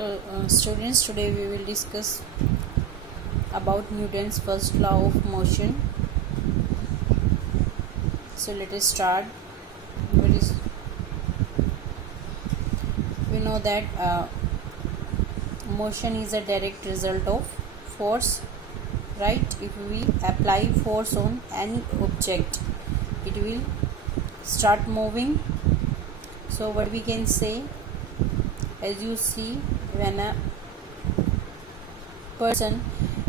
Students, today we will discuss about Newton's first law of motion. So let us start. We know that motion is a direct result of force, right? If we apply force on any object, it will start moving. So what we can say, as you see, when a person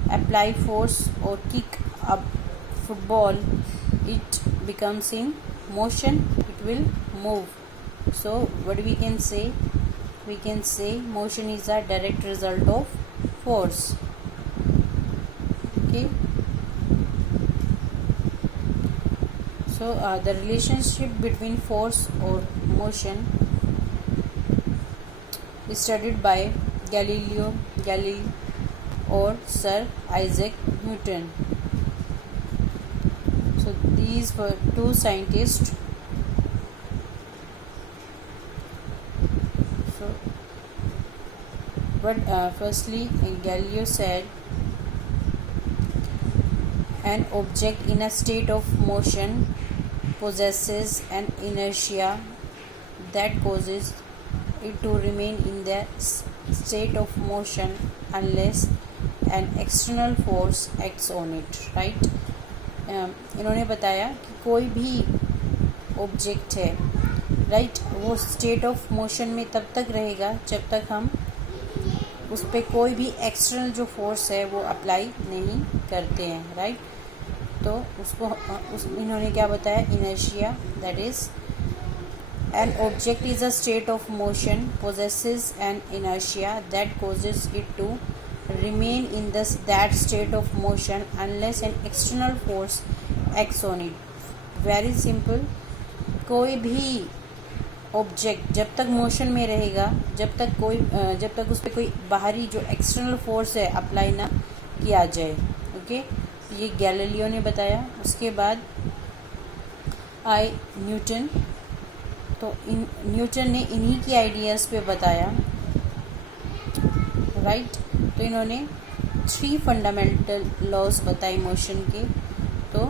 apply force or kick a football, it becomes in motion, it will move. So what we can say, motion is a direct result of force. Okay, so the relationship between force or motion is studied by Galileo Galilei or Sir Isaac Newton. So these were two scientists. So firstly, Galileo said an object in a state of motion possesses an inertia that causes it to remain in the state of motion unless an external force acts on it, right? इन्होंने बताया कि कोई भी object है, right, वो state of motion में तब तक रहेगा जब तक हम उस पर कोई भी एक्सटर्नल जो फोर्स है वो अप्लाई नहीं करते हैं, राइट? तो इन्होंने क्या बताया, inertia, that is an object is a state of motion possesses an inertia that causes it to remain in that state of motion unless an external force acts on it. Very simple. कोई भी object जब तक motion में रहेगा, जब तक उस पर कोई बाहरी जो एक्सटर्नल फोर्स है अप्लाई ना किया जाए. ओके, ये गैलीलियो ने बताया. उसके बाद आई न्यूटन. तो न्यूटन ने इन्हीं की आइडियाज़ पे बताया, राइट? तो इन्होंने 3 फंडामेंटल लॉज बताए मोशन के. तो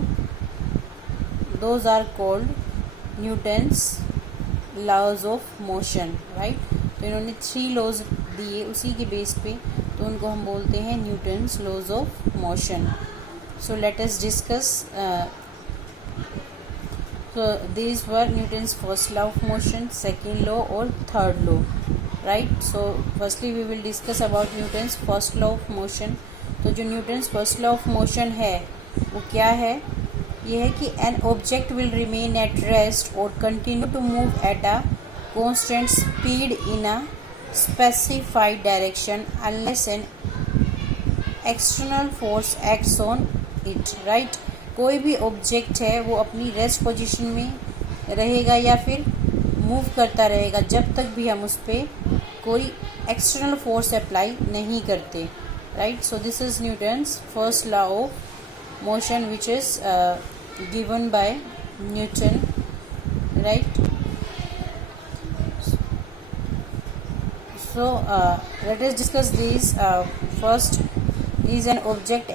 those are called Newton's laws of motion, right? तो इन्होंने 3 लॉज दिए उसी के बेस पे, तो उनको हम बोलते हैं Newton's laws of motion. So let us discuss. So these were Newton's first law of motion, second law और third law, right? So firstly we will discuss about Newton's first law of motion. तो जो Newton's first law of motion है वो क्या है? ये है कि an object will remain at rest or continue to move at a constant speed in a specified direction unless an external force acts on it, right? कोई भी object है वो अपनी रेस्ट पोजीशन में रहेगा या फिर मूव करता रहेगा जब तक भी हम उस पर कोई एक्सटर्नल फोर्स अप्लाई नहीं करते, right? So this is Newton's first law of motion which is given by Newton, right? So let us discuss this. First is an object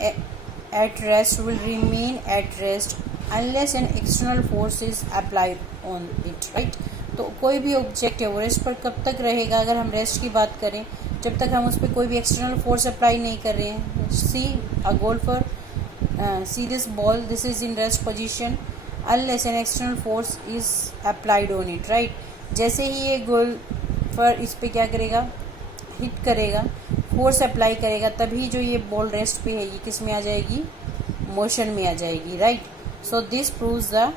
at rest will remain at rest unless an external force is applied on it, right? तो कोई भी object है वो rest पर कब तक रहेगा, अगर हम रेस्ट की बात करें, जब तक हम उस पर कोई भी एक्सटर्नल फोर्स अप्लाई नहीं कर रहे हैं. See a golfer, see this ball, this is in rest position unless an external force is applied on it, right? जैसे ही ये गोल्फर इस पर क्या करेगा, हिट करेगा, फोर्स अप्लाई करेगा, तभी जो ये बॉल रेस्ट पे है ये किस में आ जाएगी, मोशन में आ जाएगी, right? So this proves the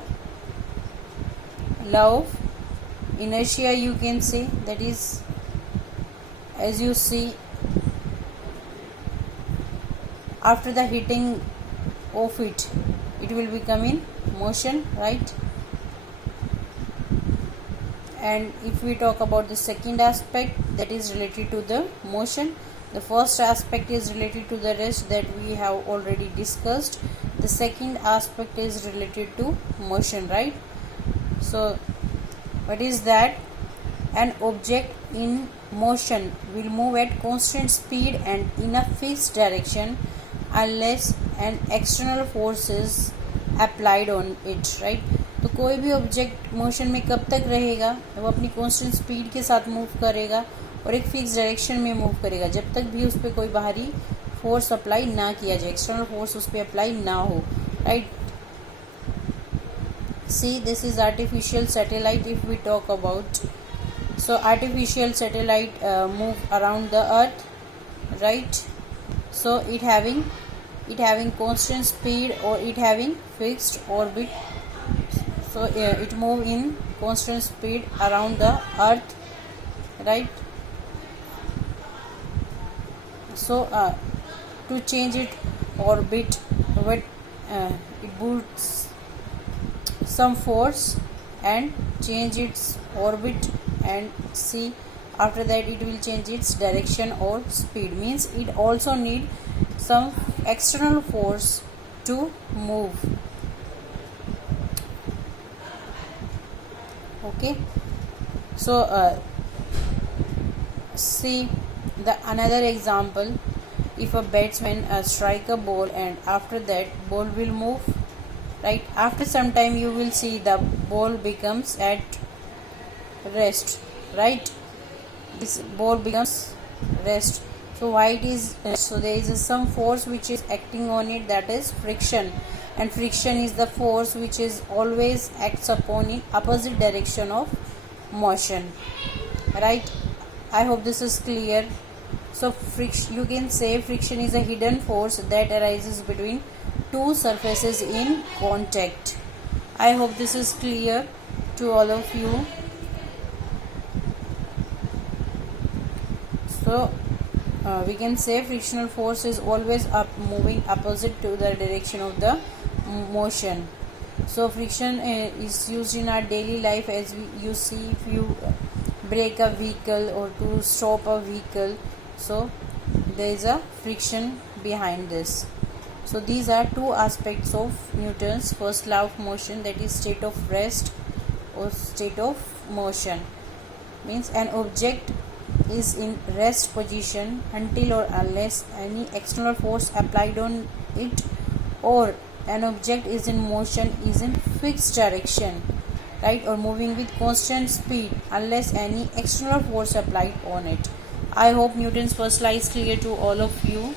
law of inertia, you can say, that is as you see after the hitting of it will become in motion, right? And if we talk about the second aspect that is related to the motion, the first aspect is related to the rest that we have already discussed. The second aspect is related to motion, right? So what is that? An object in motion will move at constant speed and in a fixed direction unless an external force is applied on it, right? तो कोई भी object motion में कब तक रहेगा, वो अपनी constant speed के साथ मूव करेगा और एक फिक्स डायरेक्शन में मूव करेगा जब तक भी उस पर कोई बाहरी फोर्स अप्लाई ना किया जाए, एक्सटर्नल फोर्स उस पर अप्लाई ना हो, right? See, this is artificial satellite if we talk about. So artificial satellite move around the earth, right? So it having constant speed or it having fixed orbit. So it move in constant speed around the earth, right? So to change its orbit, but it boosts some force and change its orbit, and see after that it will change its direction or speed, means it also need some external force to move. Okay, so see the another example. If a batsman strike a ball and after that ball will move, right? After some time you will see the ball becomes at rest, right? This ball becomes rest. So why it is so there is some force which is acting on it, that is friction, and friction is the force which is always acts upon in opposite direction of motion, right? I hope this is clear. So friction, you can say friction is a hidden force that arises between two surfaces in contact. I hope this is clear to all of you. So we can say frictional force is always moving opposite to the direction of the motion. So friction is used in our daily life, as you see if you brake a vehicle or to stop a vehicle, so there is a friction behind this. So these are two aspects of Newton's first law of motion, that is state of rest or state of motion. Means an object is in rest position until or unless any external force applied on it, or an object is in motion, is in fixed direction, right, or moving with constant speed unless any external force applied on it. I hope Newton's first law is clear to all of you.